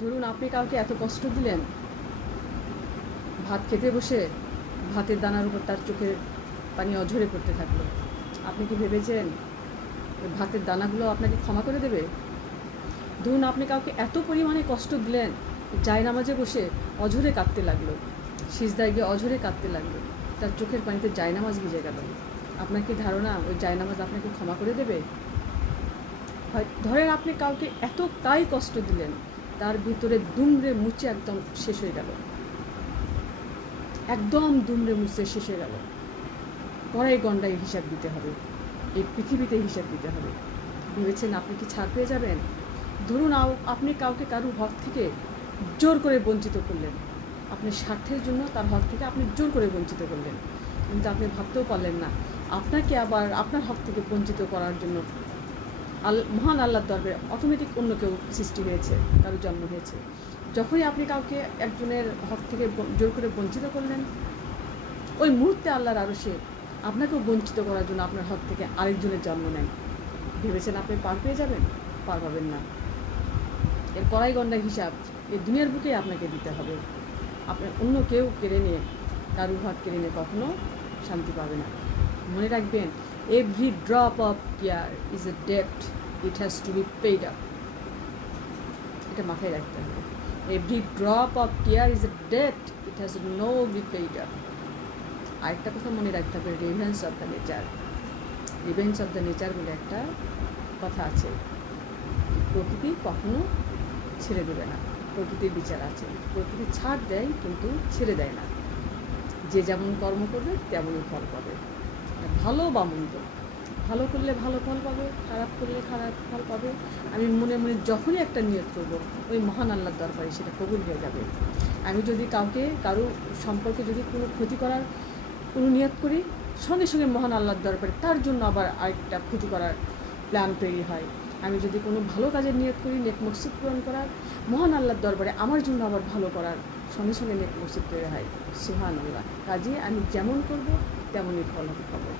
ধরুন আপনি কাউকে এত কষ্ট দিলেন, ভাত খেতে বসে ভাতের দানার উপর তার চোখের পানি অঝরে পড়তে থাকলো। আপনি কি ভেবেছেন ওই ভাতের দানাগুলো আপনাকে ক্ষমা করে দেবে? ধরুন আপনি কাউকে এত পরিমাণে কষ্ট দিলেন, জায়নামাজে বসে অঝরে কাঁদতে লাগলো, সিজদায় গিয়ে অঝরে কাঁদতে লাগলো, তার চোখের পানিতে জায়নামাজ ভিজে গেল। আপনার কি ধারণা ওই জায়নামাজ আপনাকে ক্ষমা করে দেবে? হয় ধরেন আপনি কাউকে এতটাই কষ্ট দিলেন, তার ভিতরে দুমড়ে মুচে একদম শেষ হয়ে গেল, একদম দুমড়ে মুচে শেষ হয়ে গেল। গড়াই গন্ডায় হিসাব দিতে হবে, এই পৃথিবীতে হিসাব দিতে হবে। ভেবেছেন আপনি কি ছাড় পেয়ে যাবেন? ধরুন আপনি কাউকে কারুর হক থেকে জোর করে বঞ্চিত করলেন, আপনি স্বার্থের জন্য তার হক থেকে আপনি জোর করে বঞ্চিত করলেন, কিন্তু আপনি ভাবতেও পারলেন না আপনাকে আবার আপনার হক থেকে বঞ্চিত করার জন্য মহান আল্লাহর দরবারে অটোমেটিক অন্য কেউ সৃষ্টি হয়েছে, কারো জন্ম হয়েছে। যখনই আপনি কাউকে একজনের হক থেকে জোর করে বঞ্চিত করলেন, ওই মুহূর্তে আল্লাহর আরশে আপনাকেও বঞ্চিত করার জন্য আপনার হক থেকে আরেকজনের জন্ম নেন। ভেবেছেন আপনি পার পেয়ে যাবেন? পার পাবেন না। এর কড়াই গন্ডার হিসাব এই দুনিয়ার বুকেই আপনাকে দিতে হবে। আপনার অন্য কেউ কেড়ে নিয়ে, কারুর হক কেড়ে নিয়ে কখনো শান্তি পাবে না। মনে রাখবেন, every drop of tear is a ডেপ্ট, it has to be paid up. এটা মাথায় রাখতে হবে। Every drop of tear is a ডেপ্ট, it has no be paid up. আরেকটা কথা মনে রাখতে হবে, revenge of the nature. Revenge of the nature বলে একটা কথা আছে। প্রকৃতি কখনো ছেড়ে দেবে না, প্রকৃতির বিচার আছে। প্রকৃতি ছাড় দেয় কিন্তু ছেড়ে দেয় না। যে যেমন কর্ম করবে তেমনই ফল পাবে। ভালো বা মন্দ, ভালো করলে ভালো ফল পাবে, খারাপ করলে খারাপ ফল পাবে। আমি মনে মনে যখনই একটা নিয়ত করব, ওই মহান আল্লাহর দরবারে সেটা কবুল হয়ে যাবে। আমি যদি কারো সম্পর্কে যদি কোনো ক্ষতি করার কোনো নিয়ত করি, সঙ্গে সঙ্গে মহান আল্লাহর দরবারে তার জন্য আবার আরেকটা ক্ষতি করার প্ল্যান তৈরি হয়। আমি যদি কোনো ভালো কাজের নিয়ত করি, নেক মকসুদ পূরণ করার, মহান আল্লাহর দরবারে আমার জন্য আবার ভালো করার সঙ্গে সঙ্গে নেক মকসুদ তৈরি হয়। সুবহানাল্লাহ। কাজে আমি যেমন করব তেমনই ফল পাবো।